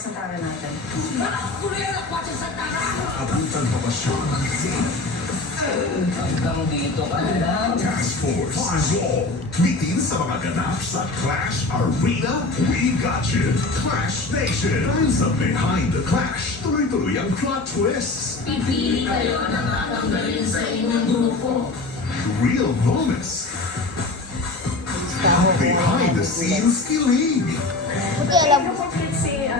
Santana natin. Abutan pa ba siya ng team? Hanggang dito ka lang. Task Force finds all. Bitin sa mga ganap sa Clash Arena. We got you. Clash Nation. Dahil sa Behind the Clash, tuloy-tuloy ang plot twists. Pipili kayo na tatanggalin sa inyong grupo. Real moments. Behind the scenes kilig. Buti alam mo.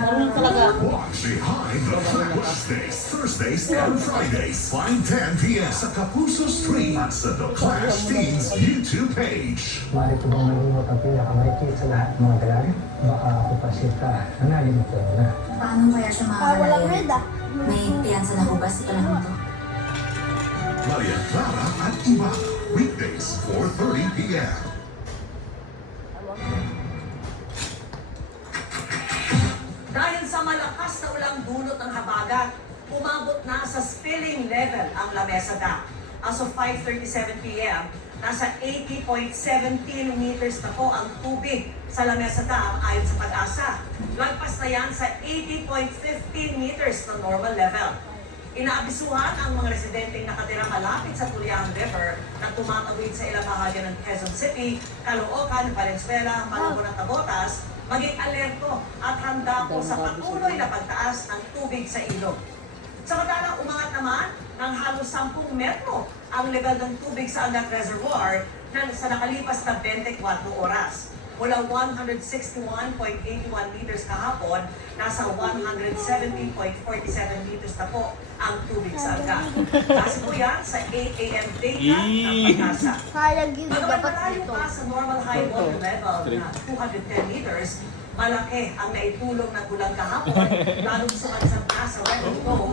Ganun talaga. Watch Behind the Clash Wednesdays, Thursdays, and Fridays. 5:10 p.m. sa Kapuso Stream at sa The Clash Team's YouTube page. Mali ko bang malimot ang pinakamarikit sa lahat ng mga dalari? Baka ako pa siya nalimutan mo na. Paano kaya siya Walang makakalayan? red ah. May piyansa na ho ba sa panahon to? Maria Clara at Ivana. Weekdays, 4:30 p.m. Dahil sa malakas na ulang dulot ng habagat, umabot na sa spilling level ang Lamesa Dam. As of 5:37 p.m., nasa 80.17 meters na po ang tubig sa Lamesa Dam ayon sa Pag-asa. Lagpas na yan sa 80.15 meters na normal level. Inaabisuhan ang mga residenteng nakatira malapit sa Tuliang River na tumatawid sa ilang bahagi ng Quezon City, Caloocan, Valenzuela, Malabon at Tabotas, maging alerto at handa po sa patuloy na pagtaas ng tubig sa ilog. Samantalang umangat naman ng halos 10 metro ang level ng tubig sa Angat Reservoir na sa nakalipas na 24 oras. Mula 161.81 meters kahapon, nasa 170.47 meters na po ang tubig sa Angat. Kasi po yan sa 8 a.m. data ng Pag-asa. Sayang yun Bagaman dapat malayo dito. pa sa normal high water level na 210 meters, malaki ang naitulong na gulang kahapon, lalong sumansag na sa red zone.